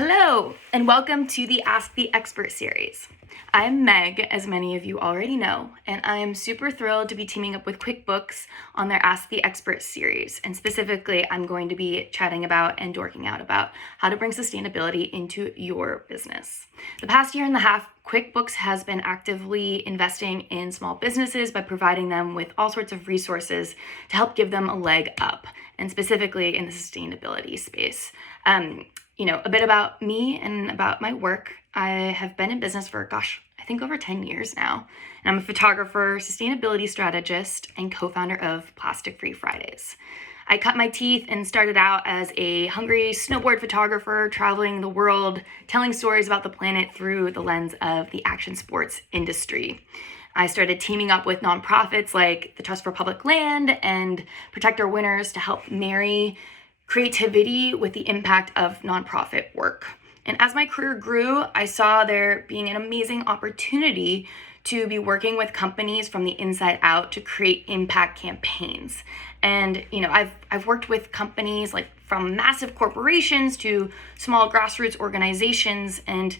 Hello, and welcome to the Ask the Expert series. I'm Meg, as many of you already know, and I am super thrilled to be teaming up with QuickBooks on their Ask the Expert series. And specifically, I'm going to be chatting about and dorking out about how to bring sustainability into your business. The past year and a half, QuickBooks has been actively investing in small businesses by providing them with all sorts of resources to help give them a leg up, and specifically in the sustainability space. A bit about me and about my work. I have been in business for, I think over 10 years now. And I'm a photographer, sustainability strategist, and co-founder of Plastic Free Fridays. I cut my teeth and started out as a hungry snowboard photographer, traveling the world, telling stories about the planet through the lens of the action sports industry. I started teaming up with nonprofits like the Trust for Public Land and Protect Our Winners to help marry creativity with the impact of nonprofit work. And as my career grew, I saw there being an amazing opportunity to be working with companies from the inside out to create impact campaigns. And I've worked with companies like from massive corporations to small grassroots organizations, and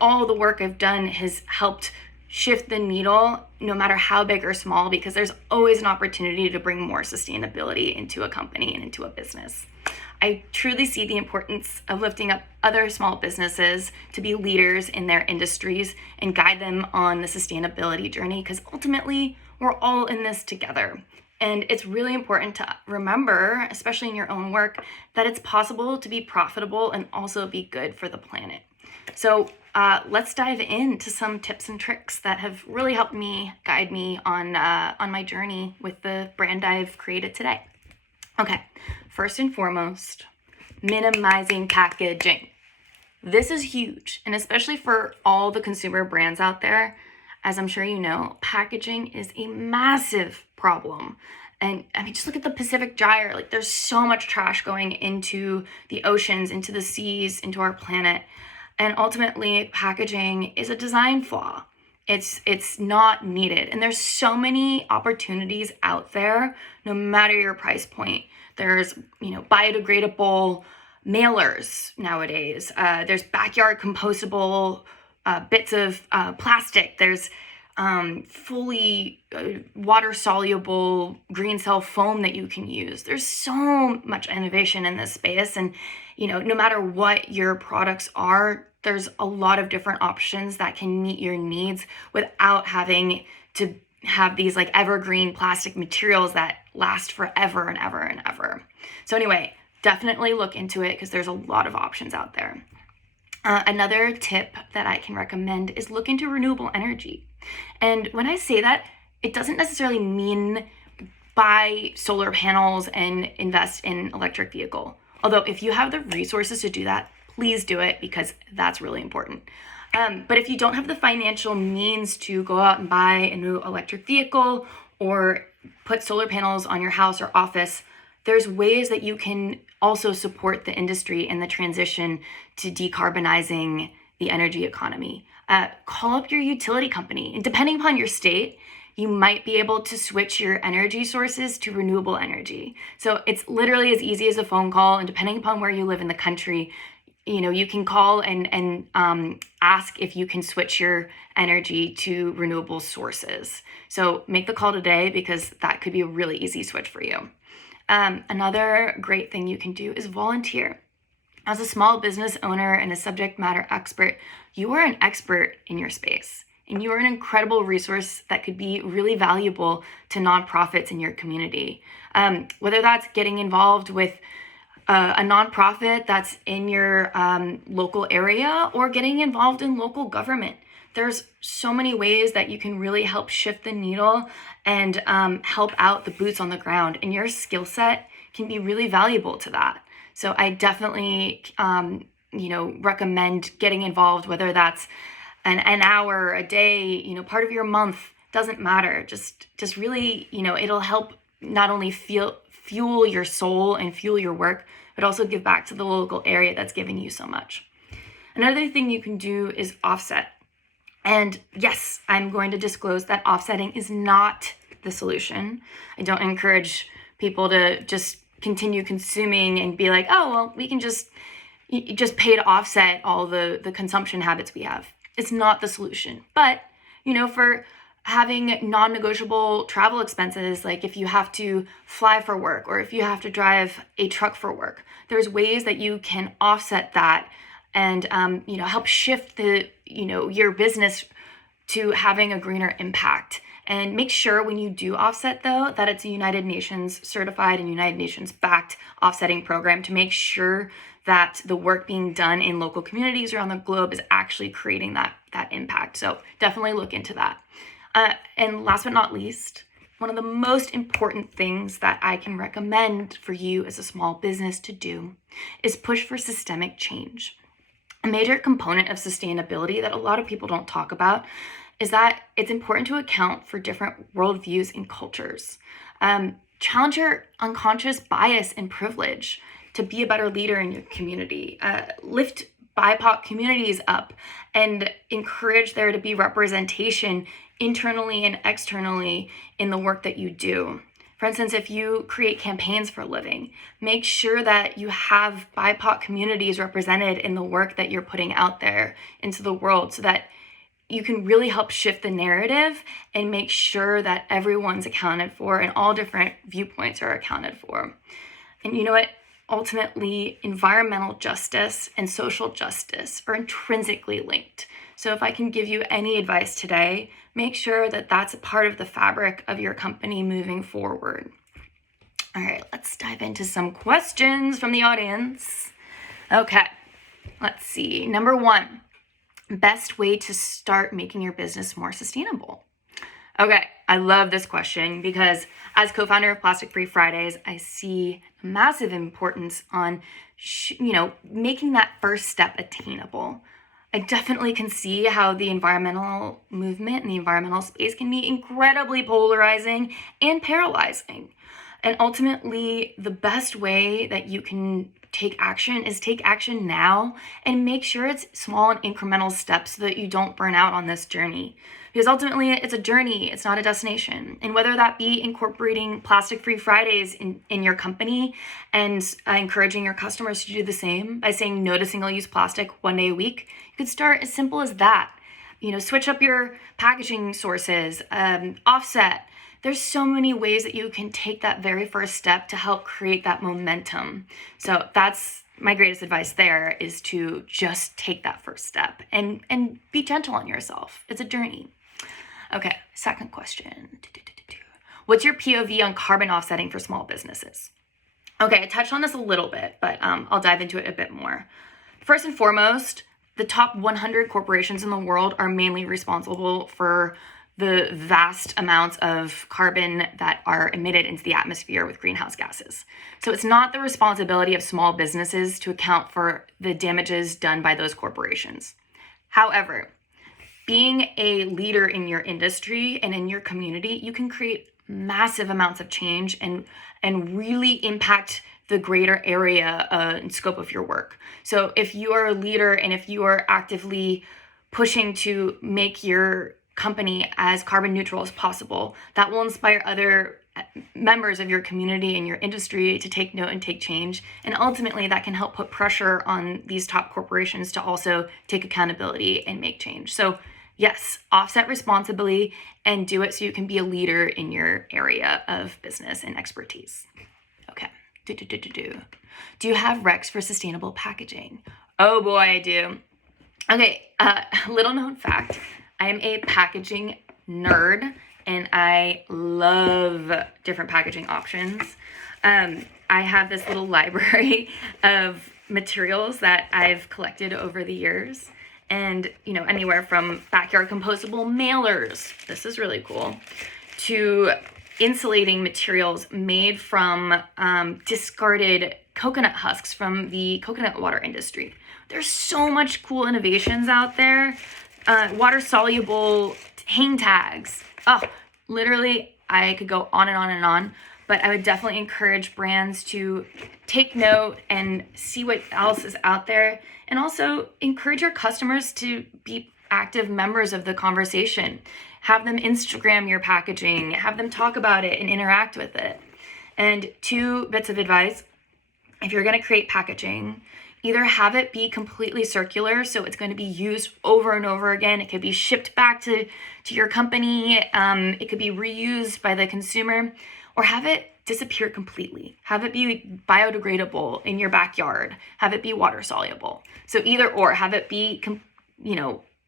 all the work I've done has helped shift the needle, no matter how big or small, because there's always an opportunity to bring more sustainability into a company and into a business. I truly see the importance of lifting up other small businesses to be leaders in their industries and guide them on the sustainability journey, because ultimately we're all in this together. And it's really important to remember, especially in your own work, that it's possible to be profitable and also be good for the planet. So let's dive into some tips and tricks that have really helped me guide me on my journey with the brand I've created today. Okay, first and foremost, minimizing packaging. This is huge, and especially for all the consumer brands out there, as I'm sure you know, packaging is a massive problem. And just look at the Pacific Gyre. Like, there's so much trash going into the oceans, into the seas, into our planet. And ultimately, packaging is a design flaw. It's not needed. And there's so many opportunities out there, no matter your price point. There's, biodegradable mailers nowadays. There's backyard compostable bits of plastic. There's fully water-soluble green cell foam that you can use. There's so much innovation in this space. And, no matter what your products are, there's a lot of different options that can meet your needs without having to have these like evergreen plastic materials that last forever and ever and ever. So anyway, definitely look into it because there's a lot of options out there. Another tip that I can recommend is look into renewable energy. And when I say that, it doesn't necessarily mean buy solar panels and invest in electric vehicle. Although if you have the resources to do that, please do it, because that's really important. But if you don't have the financial means to go out and buy a new electric vehicle or put solar panels on your house or office, there's ways that you can also support the industry in the transition to decarbonizing the energy economy. Call up your utility company, and depending upon your state, you might be able to switch your energy sources to renewable energy. So it's literally as easy as a phone call, and depending upon where you live in the country, you can call and ask if you can switch your energy to renewable sources. So make the call today, because that could be a really easy switch for you. Another great thing you can do is volunteer. As a small business owner and a subject matter expert, you are an expert in your space, and you are an incredible resource that could be really valuable to nonprofits in your community. Whether that's getting involved with a nonprofit that's in your local area, or getting involved in local government. There's so many ways that you can really help shift the needle and help out the boots on the ground, and your skill set can be really valuable to that. So I definitely recommend getting involved, whether that's an hour, a day, part of your month, doesn't matter. Just really, it'll help not only fuel your soul and fuel your work, but also give back to the local area that's giving you so much. Another thing you can do is offset. And yes, I'm going to disclose that offsetting is not the solution. I don't encourage people to just continue consuming and be like, oh, well, we can just just pay to offset all the consumption habits we have. It's not the solution. But, for having non-negotiable travel expenses, like if you have to fly for work or if you have to drive a truck for work, there's ways that you can offset that and, help shift your business to having a greener impact. And make sure when you do offset, though, that it's a United Nations certified and United Nations backed offsetting program to make sure that the work being done in local communities around the globe is actually creating that impact. So definitely look into that. And last but not least, one of the most important things that I can recommend for you as a small business to do is push for systemic change. A major component of sustainability that a lot of people don't talk about is that it's important to account for different worldviews and cultures. Challenge your unconscious bias and privilege to be a better leader in your community. Lift BIPOC communities up and encourage there to be representation internally and externally in the work that you do. For instance, if you create campaigns for a living, make sure that you have BIPOC communities represented in the work that you're putting out there into the world so that you can really help shift the narrative and make sure that everyone's accounted for and all different viewpoints are accounted for. And you know what? Ultimately, environmental justice and social justice are intrinsically linked. So if I can give you any advice today, make sure that that's a part of the fabric of your company moving forward. All right, let's dive into some questions from the audience. Okay, let's see. Number 1, best way to start making your business more sustainable. Okay, I love this question because as co-founder of Plastic Free Fridays, I see massive importance on, making that first step attainable. I definitely can see how the environmental movement and the environmental space can be incredibly polarizing and paralyzing. And ultimately, the best way that you can take action is take action now and make sure it's small and incremental steps so that you don't burn out on this journey. Because ultimately, it's a journey, it's not a destination. And whether that be incorporating Plastic-Free Fridays in your company and encouraging your customers to do the same by saying no to single-use plastic 1 day a week, you could start as simple as that. Switch up your packaging sources, offset. There's so many ways that you can take that very first step to help create that momentum. So that's my greatest advice there, is to just take that first step and be gentle on yourself. It's a journey. Okay, second question. What's your POV on carbon offsetting for small businesses? Okay, I touched on this a little bit, but I'll dive into it a bit more. First and foremost, the top 100 corporations in the world are mainly responsible for the vast amounts of carbon that are emitted into the atmosphere with greenhouse gases. So it's not the responsibility of small businesses to account for the damages done by those corporations. However, being a leader in your industry and in your community, you can create massive amounts of change and really impact the greater area and scope of your work. So if you are a leader and if you are actively pushing to make your company as carbon neutral as possible, that will inspire other members of your community and your industry to take note and take change. And ultimately, that can help put pressure on these top corporations to also take accountability and make change. So yes, offset responsibly and do it so you can be a leader in your area of business and expertise. Okay. Do you have recs for sustainable packaging? Oh boy, I do. Okay, little known fact, I am a packaging nerd and I love different packaging options. I have this little library of materials that I've collected over the years, and anywhere from backyard compostable mailers, this is really cool, to insulating materials made from discarded coconut husks from the coconut water industry. There's so much cool innovations out there. Water soluble hang tags. Oh, literally, I could go on and on and on, but I would definitely encourage brands to take note and see what else is out there, and also encourage your customers to be active members of the conversation. Have them Instagram your packaging, have them talk about it and interact with it. And 2 bits of advice: if you're going to create packaging, Either have it be completely circular, so it's going to be used over and over again. It could be shipped back to your company. It could be reused by the consumer, or have it disappear completely. Have it be biodegradable in your backyard. Have it be water soluble. So either or, have it be,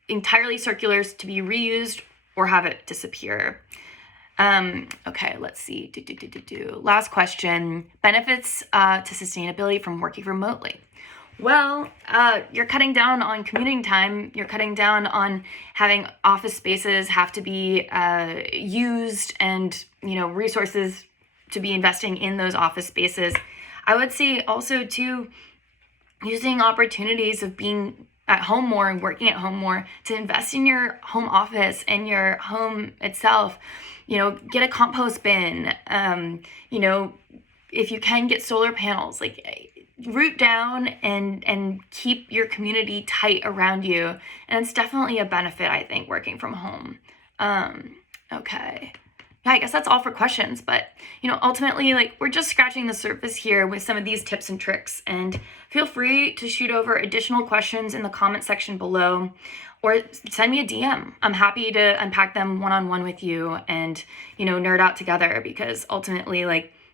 entirely circular to be reused, or have it disappear. Okay, let's see. Last question. Benefits to sustainability from working remotely. Well, you're cutting down on commuting time. You're cutting down on having office spaces have to be used and, resources to be investing in those office spaces. I would say also too, using opportunities of being at home more and working at home more to invest in your home office and your home itself. Get a compost bin. If you can, get solar panels. Root down and keep your community tight around you. And it's definitely a benefit, I think, working from home. Okay. Yeah, I guess that's all for questions, but ultimately, we're just scratching the surface here with some of these tips and tricks, and feel free to shoot over additional questions in the comment section below, or send me a DM. I'm happy to unpack them one-on-one with you and, nerd out together, because ultimately,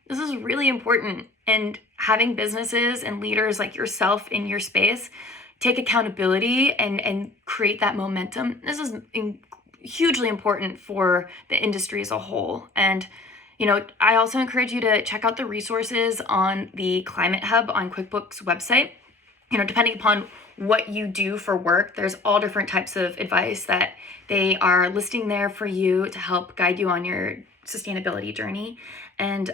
this is really important. And having businesses and leaders like yourself in your space take accountability and create that momentum. This is hugely important for the industry as a whole. And, I also encourage you to check out the resources on the Climate Hub on QuickBooks website. Depending upon what you do for work, there's all different types of advice that they are listing there for you to help guide you on your sustainability journey. And,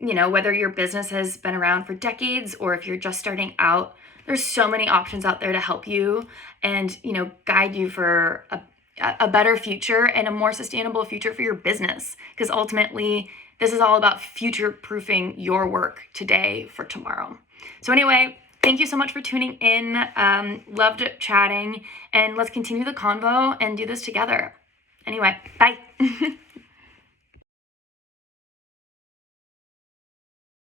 whether your business has been around for decades or if you're just starting out, there's so many options out there to help you and, guide you for a better future and a more sustainable future for your business. Because ultimately, this is all about future-proofing your work today for tomorrow. So anyway, thank you so much for tuning in. Loved chatting, and let's continue the convo and do this together. Anyway, bye.